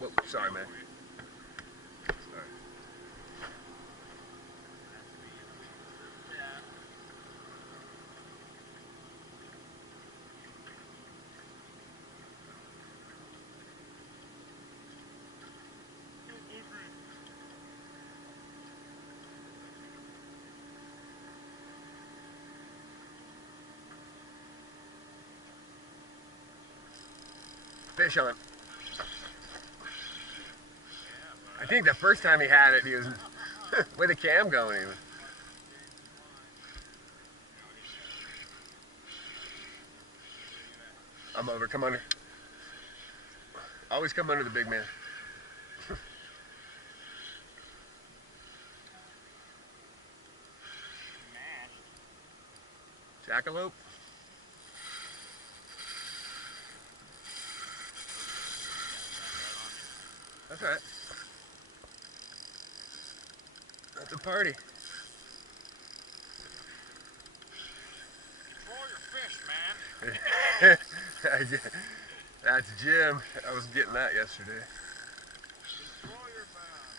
Whoa, sorry, man. Sorry. Fish on. I think the first time he had it, he was with a cam going even. I'm over. Come under. Always come under the big man. Jackalope. That's right. That's a party. Control your fish, man. That's Jim. I was getting that yesterday. Control your bass.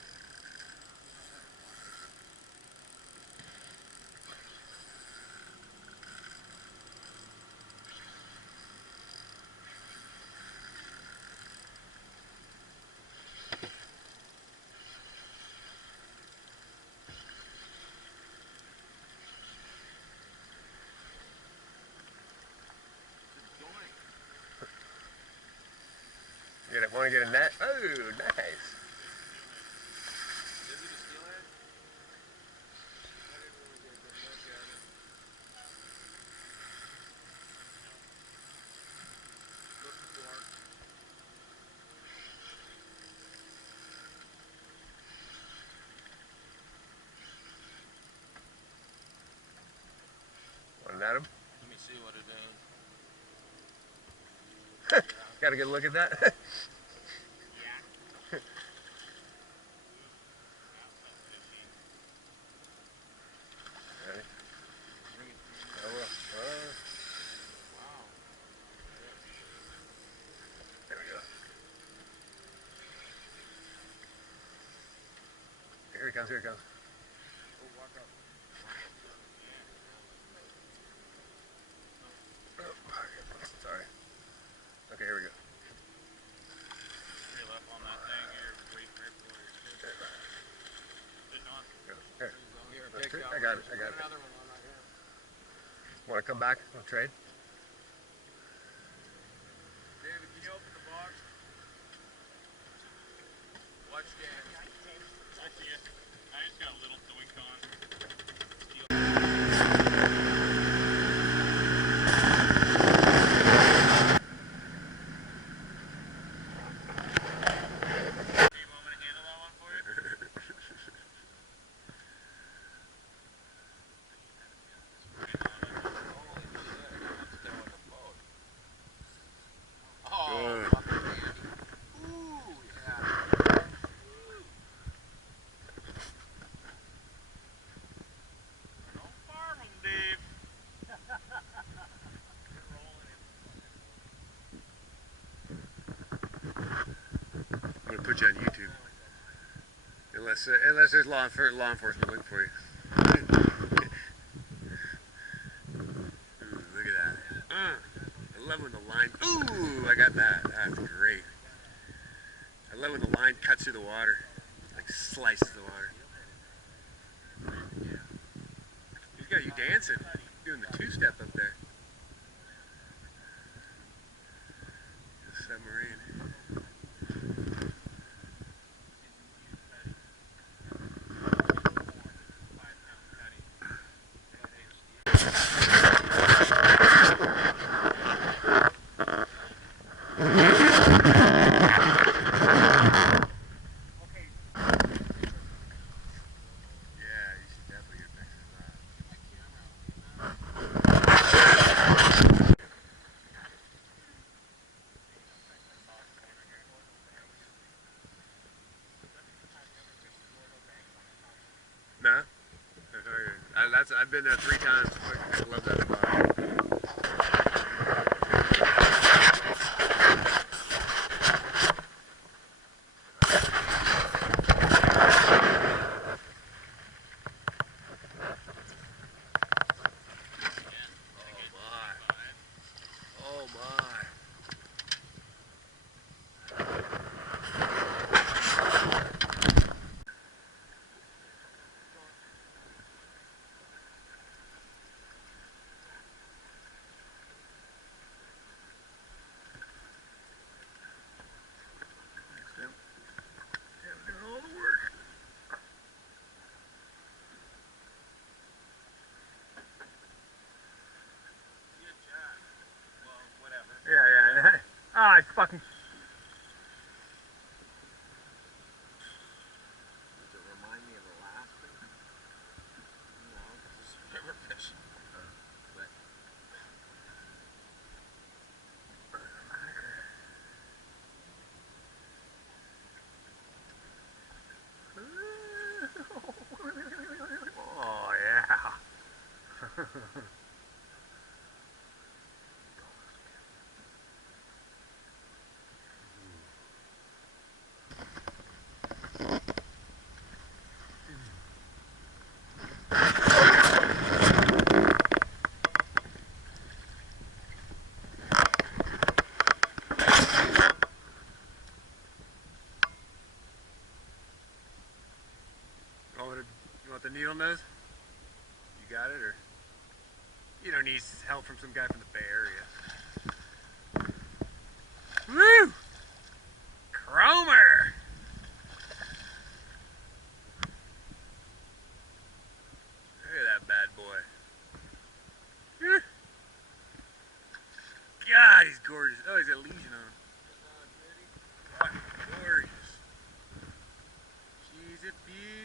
Want to get a net? Oh, nice. Is it a steelhead? I didn't really get a good look at it. Looking for it. Want to net him? Let me see what it is. Got a good look at that? Here it comes. Oh, walk up. Oh, sorry. Okay, here we go. Reel up on that thing here. Wait for where you're sitting on. Here. I got it. Another one on right here. Want to come back? We'll trade? David, can you open the box? Watch Dan. I see it. I just got a little doink on. Do you want me to handle that one for you? Oh, fucking Andy. Ooh, yeah. Don't farm 'em, Dave. I'm going to put you on YouTube. Unless there's law enforcement looking for you. Ooh, look at that. I love when the line... Ooh, I got that. That's great. I love when the line cuts through the water. Like slices the water. He's got you dancing. Doing the two-step up there. The submarine. No? I've been there 3 times. I love that spot. Ah, it's fucking. Does it remind me of Alaska? No, this is river fish. But oh yeah. You want the needle nose? You got it, or you don't need help from some guy from the Bay Area. Woo! Cromer! Look at that bad boy. God, he's gorgeous. Oh, he's got a lesion on him. Fucking gorgeous. She's a beauty.